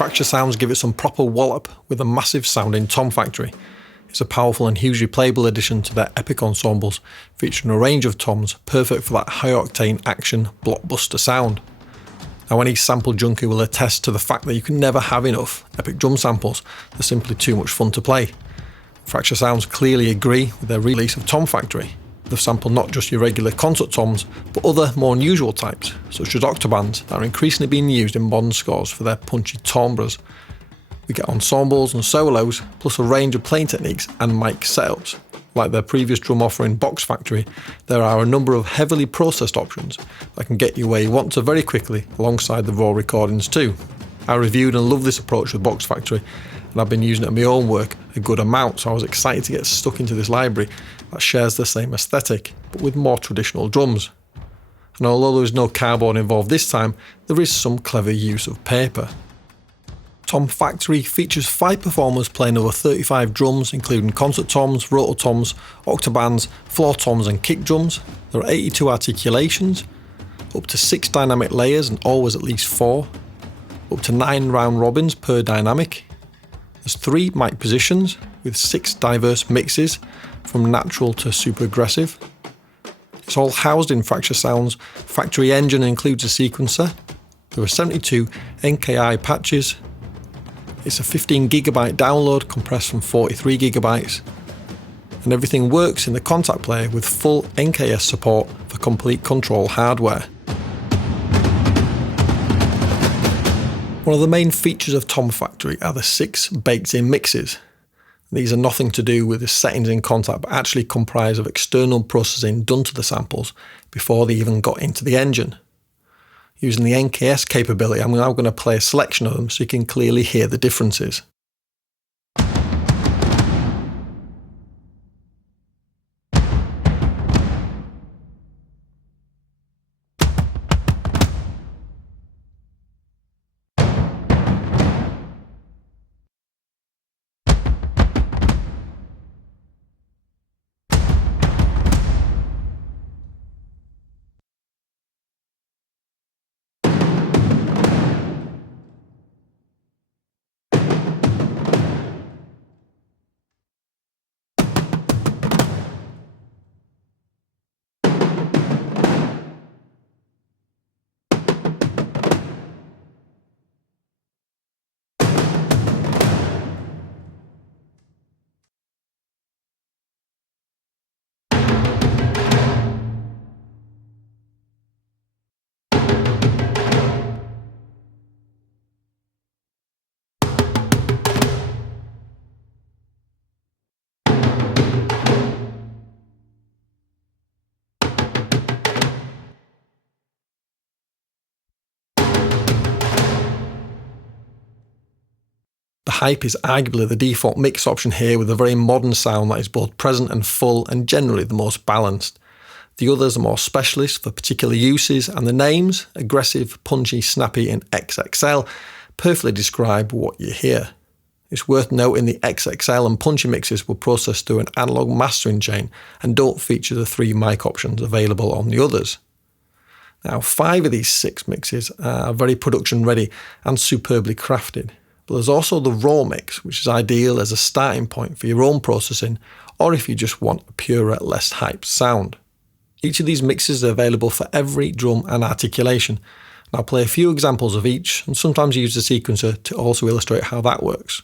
Fracture Sounds give it some proper wallop with a massive sounding tom factory. It's a powerful and hugely playable addition to their Epic Ensembles, featuring a range of toms perfect for that high-octane action blockbuster sound. Now, any sample junkie will attest to the fact that you can never have enough Epic drum samples. They're simply too much fun to play. Fracture Sounds clearly agree with their release of Tom Factory. They've sampled not just your regular concert toms, but other more unusual types, such as octobands, that are increasingly being used in modern scores for their punchy timbres. We get ensembles and solos, plus a range of playing techniques and mic setups. Like their previous drum offering Box Factory, there are a number of heavily processed options that can get you where you want to very quickly, alongside the raw recordings too. I reviewed and love this approach with Box Factory, and I've been using it in my own work a good amount, so I was excited to get stuck into this library that shares the same aesthetic, but with more traditional drums. And although there is no cardboard involved this time, there is some clever use of paper. Tom Factory features 5 performers playing over 35 drums, including concert toms, rototoms, octobands, floor toms and kick drums. There are 82 articulations, up to 6 dynamic layers and always at least 4, up to 9 round robins per dynamic. There's 3 mic positions with 6 diverse mixes from natural to super aggressive. It's all housed in Fracture Sounds' factory engine and includes a sequencer. There are 72 NKI patches. It's a 15GB download compressed from 43GB, and everything works in the contact player with full NKS support for complete control hardware. One of the main features of Tom Factory are the 6 baked-in mixes. These are nothing to do with the settings in Kontakt, but actually comprise of external processing done to the samples before they even got into the engine. Using the NKS capability, I'm now going to play a selection of them so you can clearly hear the differences. The Hype is arguably the default mix option here, with a very modern sound that is both present and full and generally the most balanced. The others are more specialist for particular uses, and the names, aggressive, punchy, snappy and XXL, perfectly describe what you hear. It's worth noting the XXL and punchy mixes were processed through an analog mastering chain and don't feature the 3 mic options available on the others. Now, 5 of these 6 mixes are very production ready and superbly crafted. But there's also the raw mix, which is ideal as a starting point for your own processing, or if you just want a purer, less hyped sound. Each of these mixes are available for every drum and articulation, and I'll play a few examples of each and sometimes use the sequencer to also illustrate how that works.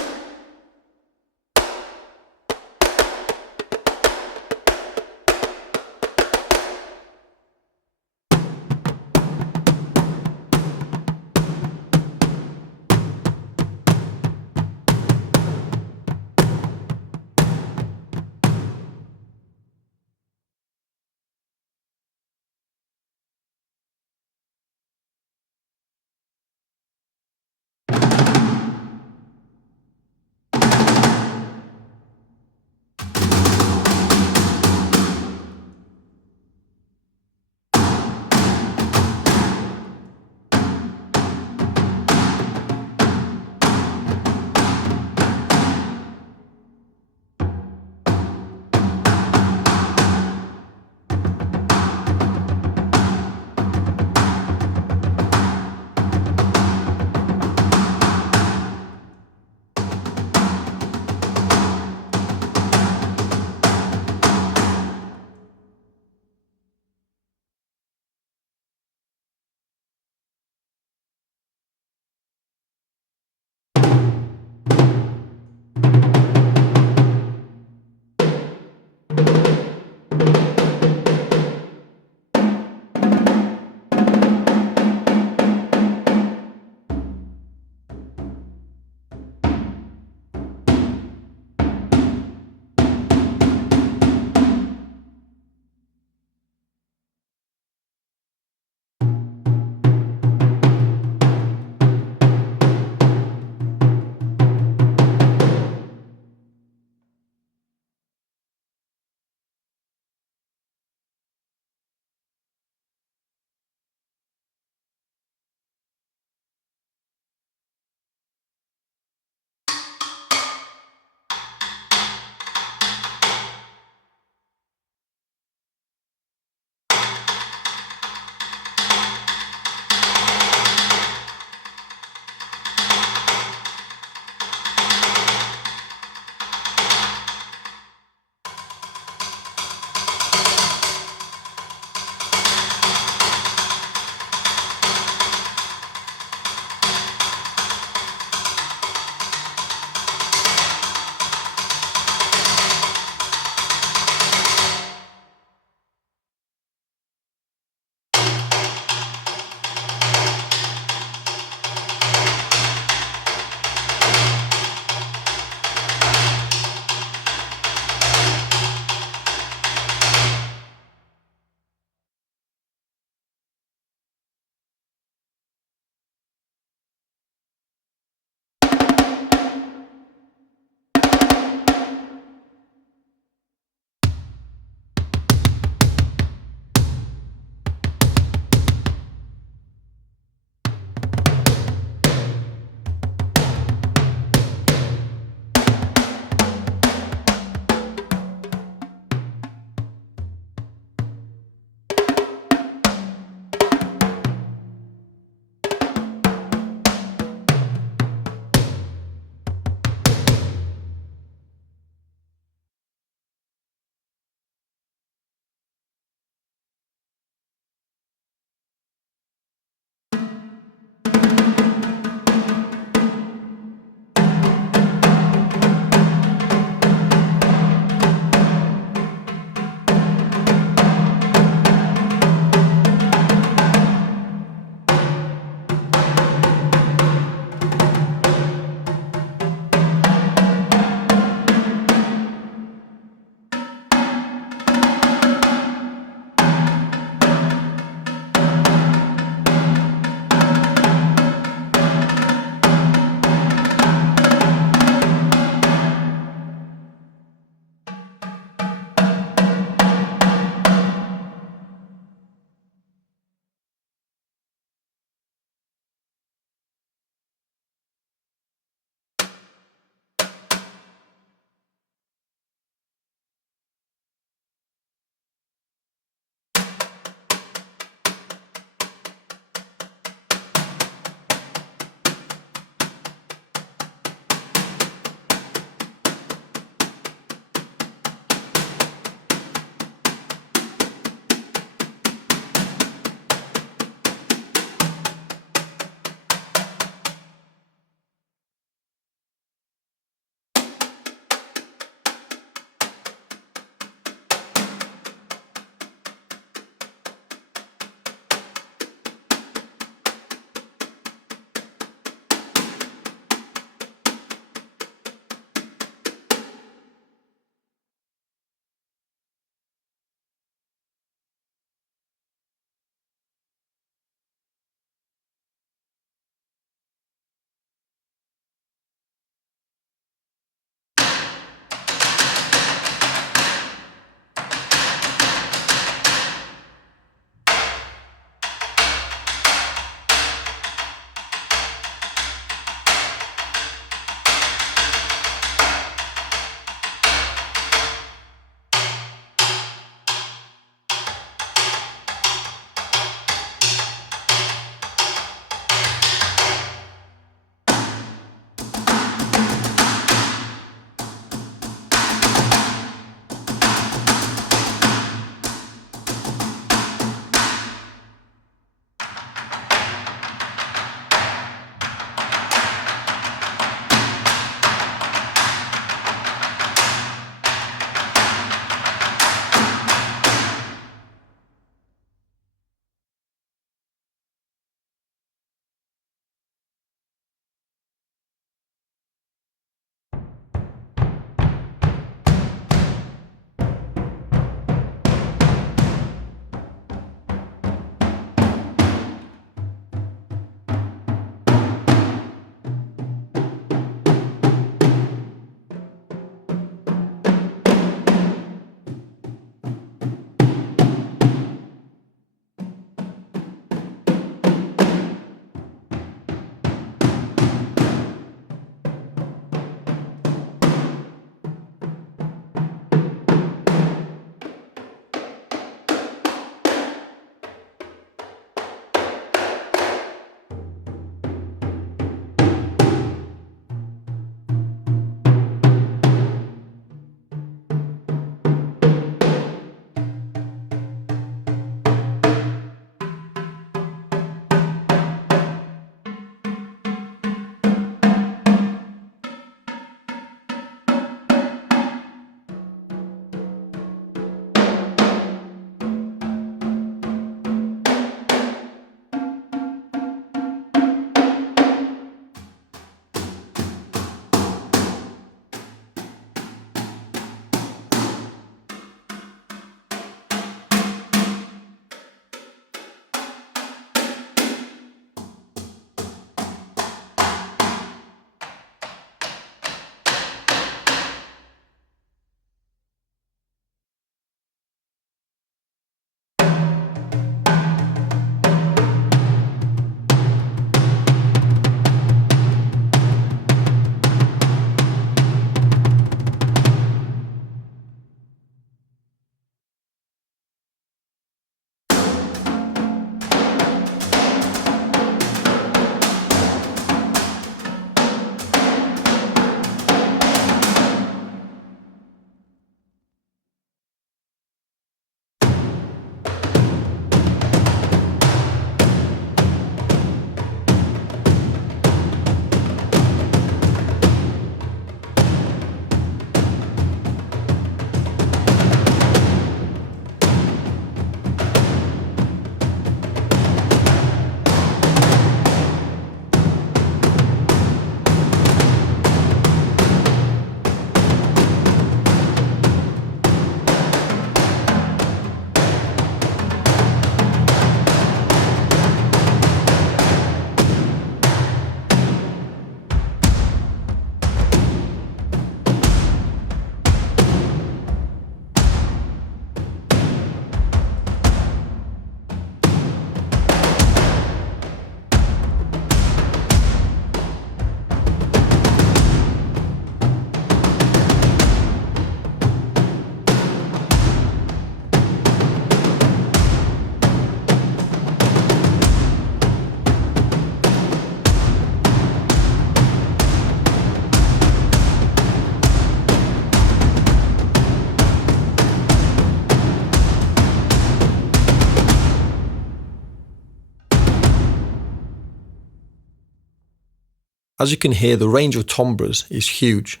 As you can hear, the range of timbres is huge.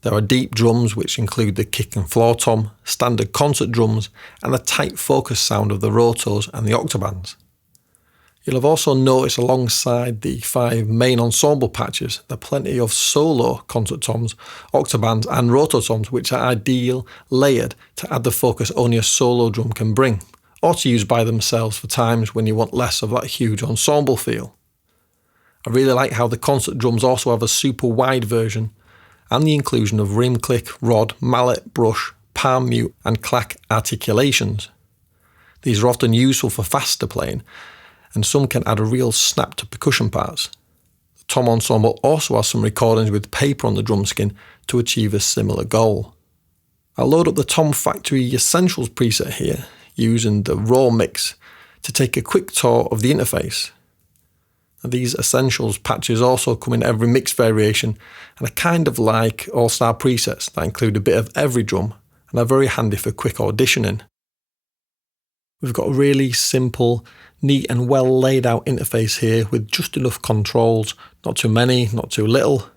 There are deep drums, which include the kick and floor tom, standard concert drums, and the tight focus sound of the rotos and the octobands. You'll have also noticed alongside the 5 main ensemble patches, there are plenty of solo concert toms, octobands and rototoms, which are ideal layered to add the focus only a solo drum can bring, or to use by themselves for times when you want less of that huge ensemble feel. I really like how the concert drums also have a super wide version, and the inclusion of rim click, rod, mallet, brush, palm mute and clack articulations. These are often useful for faster playing, and some can add a real snap to percussion parts. The tom ensemble also has some recordings with paper on the drum skin to achieve a similar goal. I'll load up the Tom Factory Essentials preset here, using the raw mix to take a quick tour of the interface. These Essentials patches also come in every mix variation and are kind of like all-star presets that include a bit of every drum and are very handy for quick auditioning. We've got a really simple, neat and well laid out interface here with just enough controls, not too many, not too little.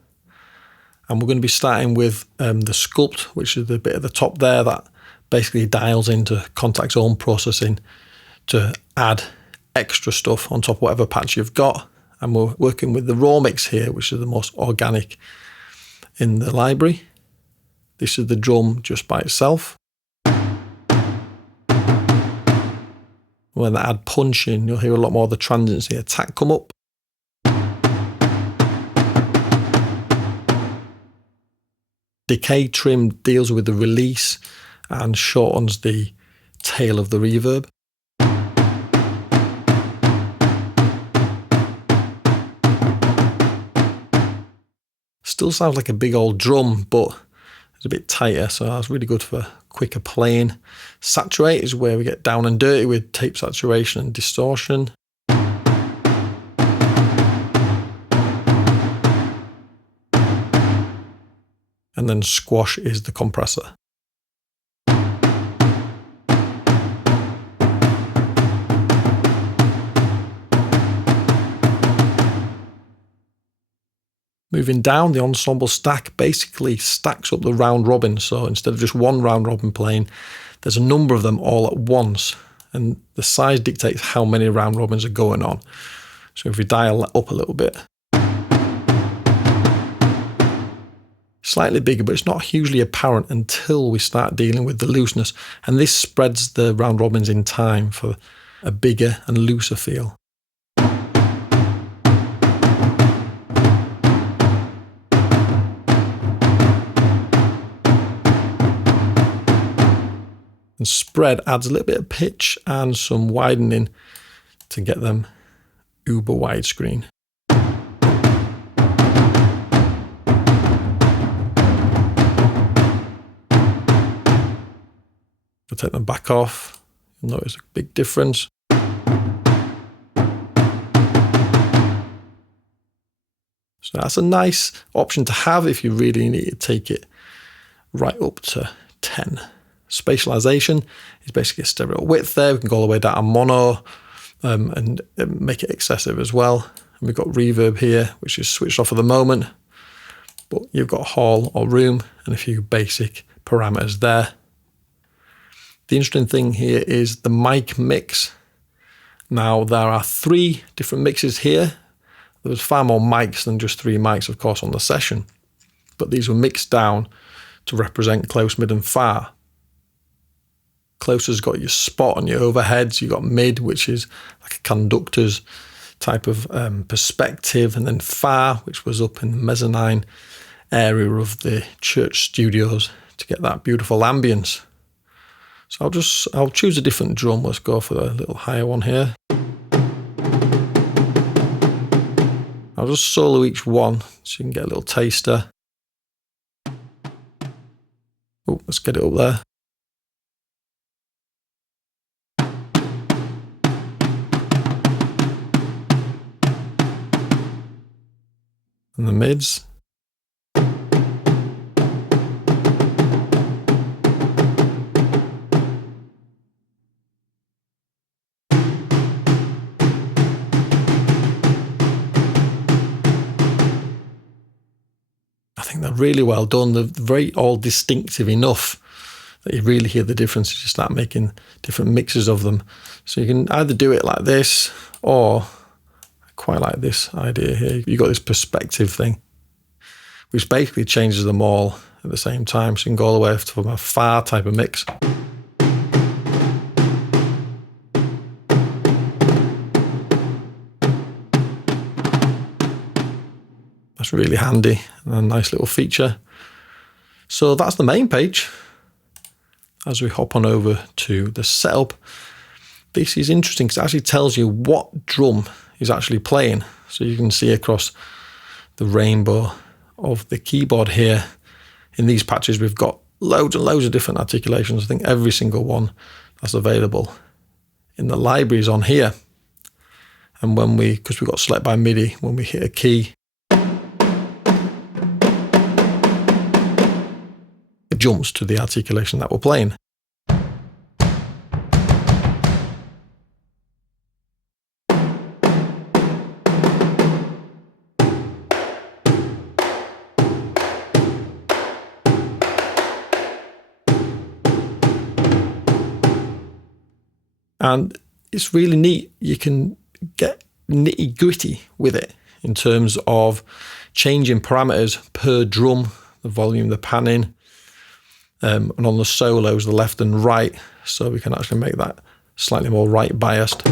And we're going to be starting with the sculpt, which is the bit at the top there that basically dials into contact zone processing to add extra stuff on top of whatever patch you've got. And we're working with the raw mix here, which is the most organic in the library. This is the drum just by itself. When I add punch in, you'll hear a lot more of the transiency attack come up. Decay trim deals with the release and shortens the tail of the reverb. Still sounds like a big old drum, but it's a bit tighter, so that's really good for quicker playing. Saturate is where we get down and dirty with tape saturation and distortion. And then squash is the compressor. Moving down, the ensemble stack basically stacks up the round robin. So instead of just one round robin playing, there's a number of them all at once. And the size dictates how many round robins are going on. So if we dial that up a little bit, slightly bigger, but it's not hugely apparent until we start dealing with the looseness. And this spreads the round robins in time for a bigger and looser feel. And spread adds a little bit of pitch and some widening to get them uber widescreen. I'll take them back off. You'll notice a big difference. So that's a nice option to have if you really need to take it right up to 10. Spatialization is basically a stereo width there. We can go all the way down to mono and make it excessive as well. And we've got reverb here, which is switched off at the moment. But you've got hall or room and a few basic parameters there. The interesting thing here is the mic mix. Now, there are 3 different mixes here. There's far more mics than just 3 mics, of course, on the session. But these were mixed down to represent close, mid and far. Close has got your spot on your overheads. You've got mid, which is like a conductor's type of perspective. And then far, which was up in the mezzanine area of the church studios to get that beautiful ambience. So I'll choose a different drum. Let's go for the little higher one here. I'll just solo each one so you can get a little taster. Oh, let's get it up there. And the mids. really well done. They're very all distinctive enough that you really hear the difference as you start making different mixes of them. So you can either do it like this, or I quite like this idea here. You've got this perspective thing, which basically changes them all at the same time. So you can go all the way from a far type of mix. That's really handy and a nice little feature. So that's the main page. As we hop on over to the setup, this is interesting because it actually tells you what drum is actually playing. So you can see across the rainbow of the keyboard here. In these patches, we've got loads and loads of different articulations. I think every single one that's available in the library is on here. And when because we've got select by MIDI, when we hit a key, it jumps to the articulation that we're playing. And it's really neat. You can get nitty gritty with it in terms of changing parameters per drum, the volume, the panning, and on the solos, the left and right. So we can actually make that slightly more right biased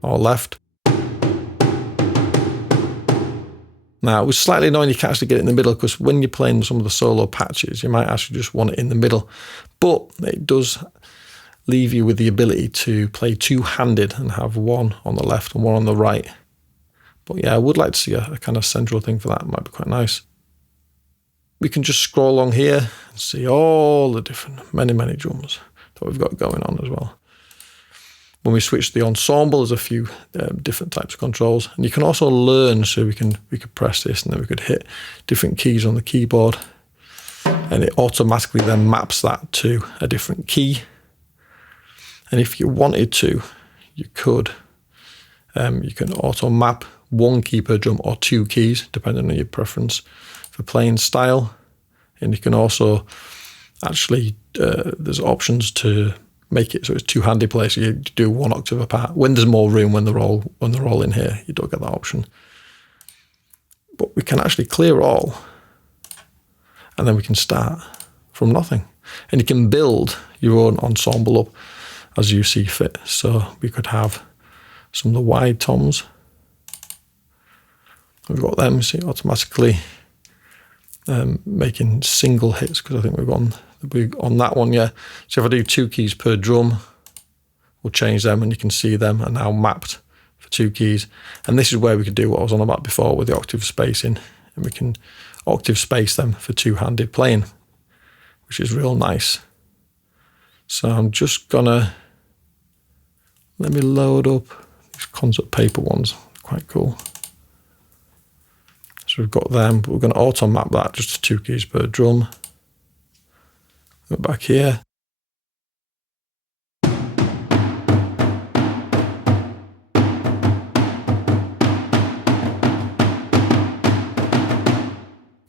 or left. Now, it was slightly annoying you can't actually get it in the middle, because when you're playing some of the solo patches, you might actually just want it in the middle. But it does leave you with the ability to play two-handed and have one on the left and one on the right. But yeah, I would like to see a kind of central thing for that. It might be quite nice. We can just scroll along here and see all the different, many drums that we've got going on as well. When we switch to the ensemble, there's a few different types of controls, and you can also learn. So we could press this, and then we could hit different keys on the keyboard, and it automatically then maps that to a different key. And if you wanted to, you could. You can auto map one key per drum or two keys, depending on your preference for playing style. And you can also actually there's options to make it so it's two-handed play, so you do one octave apart. When there's more room, when they're all in here, you don't get that option. But we can actually clear all, and then we can start from nothing. And you can build your own ensemble up as you see fit. So we could have some of the wide toms. We've got them, see, automatically making single hits, because I think we're on that one, yeah. So if I do two keys per drum, we'll change them, and you can see them are now mapped for two keys. And this is where we could do what I was on about before with the octave spacing, and we can octave space them for two-handed playing, which is real nice. So I'm just gonna, let me load up these concert paper ones, quite cool. So we've got them, but we're going to auto map that just to two keys per drum. Go back here.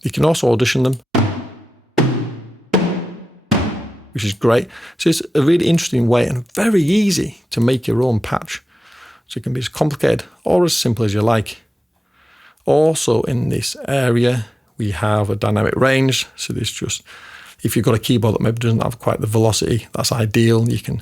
You can also audition them, which is great. So it's a really interesting way and very easy to make your own patch. So it can be as complicated or as simple as you like. Also in this area, we have a dynamic range. So this just, if you've got a keyboard that maybe doesn't have quite the velocity, that's ideal. You can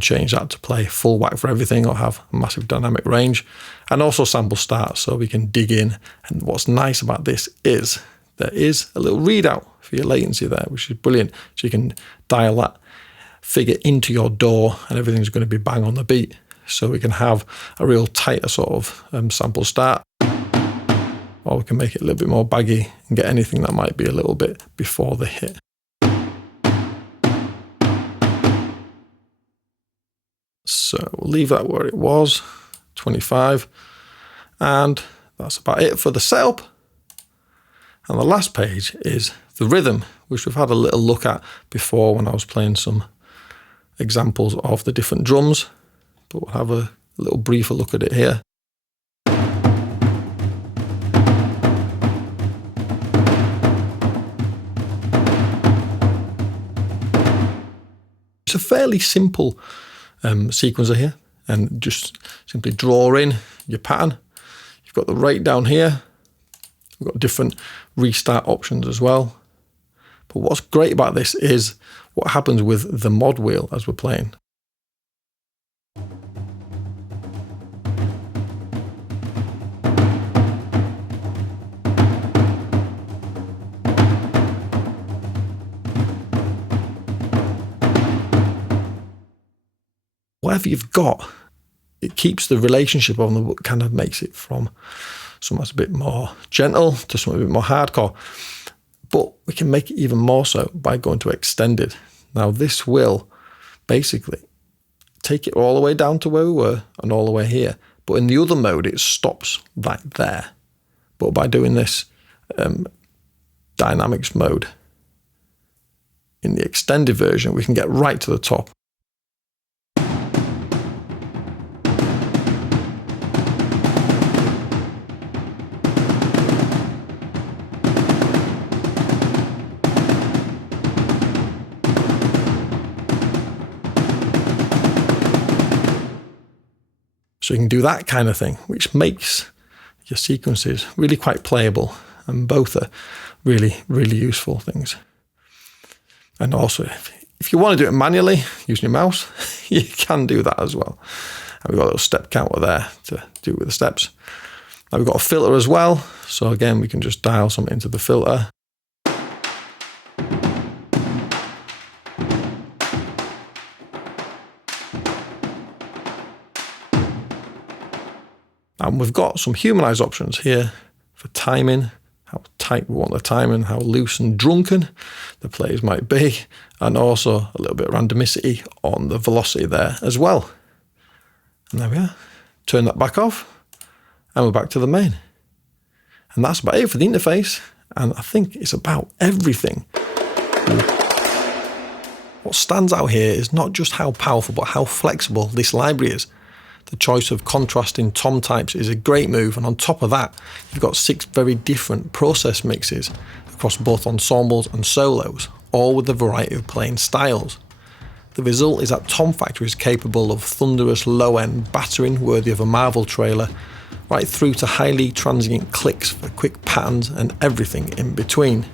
change that to play full whack for everything or have a massive dynamic range. And also sample start, so we can dig in. And what's nice about this is there is a little readout for your latency there, which is brilliant. So you can dial that figure into your DAW and everything's going to be bang on the beat. So we can have a real tighter sort of sample start. Or we can make it a little bit more baggy and get anything that might be a little bit before the hit. So we'll leave that where it was, 25. And that's about it for the setup. And the last page is the rhythm, which we've had a little look at before when I was playing some examples of the different drums. But we'll have a little briefer look at it here. a fairly simple sequencer here, and just simply draw in your pattern. You've got the rate down here. We've got different restart options as well. But what's great about this is what happens with the mod wheel as we're playing. Whatever you've got, it keeps the relationship on the kind of makes it from something that's a bit more gentle to something a bit more hardcore. But we can make it even more so by going to extended. Now this will basically take it all the way down to where we were and all the way here. But in the other mode, it stops right there. But by doing this dynamics mode in the extended version, we can get right to the top. So you can do that kind of thing, which makes your sequences really quite playable, and both are really, really useful things. And also, if you want to do it manually using your mouse, you can do that as well. And we've got a little step counter there to do it with the steps. Now we've got a filter as well. So again, we can just dial something into the filter. And we've got some humanized options here for timing, how tight we want the timing, how loose and drunken the plays might be, and also a little bit of randomicity on the velocity there as well. And there we are. Turn that back off, and we're back to the main. And that's about it for the interface, and I think it's about everything. What stands out here is not just how powerful, but how flexible this library is. The choice of contrasting tom types is a great move, and on top of that, you've got 6 very different process mixes across both ensembles and solos, all with a variety of playing styles. The result is that Tom Factory is capable of thunderous low-end battering worthy of a Marvel trailer, right through to highly transient clicks for quick patterns and everything in between.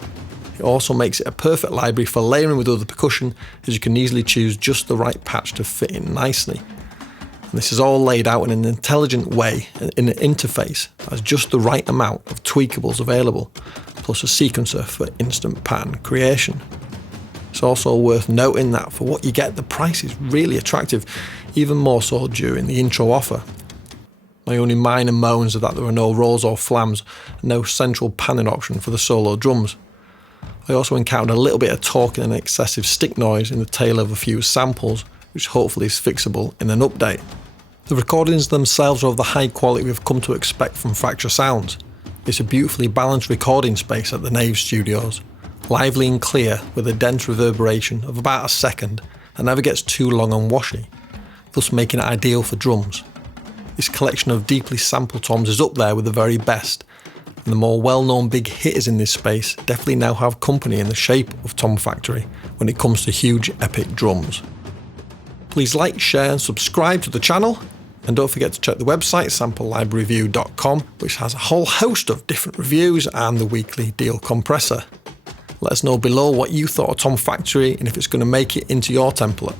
It also makes it a perfect library for layering with other percussion, as you can easily choose just the right patch to fit in nicely. This is all laid out in an intelligent way in an interface that has just the right amount of tweakables available, plus a sequencer for instant pattern creation. It's also worth noting that for what you get, the price is really attractive, even more so during the intro offer. My only minor moans are that there are no rolls or flams, and no central panning option for the solo drums. I also encountered a little bit of talking and excessive stick noise in the tail of a few samples, which hopefully is fixable in an update. The recordings themselves are of the high quality we've come to expect from Fracture Sounds. It's a beautifully balanced recording space at the Nave Studios, lively and clear with a dense reverberation of about a second that never gets too long and washy, thus making it ideal for drums. This collection of deeply sampled toms is up there with the very best, and the more well-known big hitters in this space definitely now have company in the shape of Tom Factory when it comes to huge epic drums. Please like, share and subscribe to the channel, and don't forget to check the website samplelibraryreview.com, which has a whole host of different reviews and the weekly deal compressor. Let us know below what you thought of Tom Factory and if it's going to make it into your template.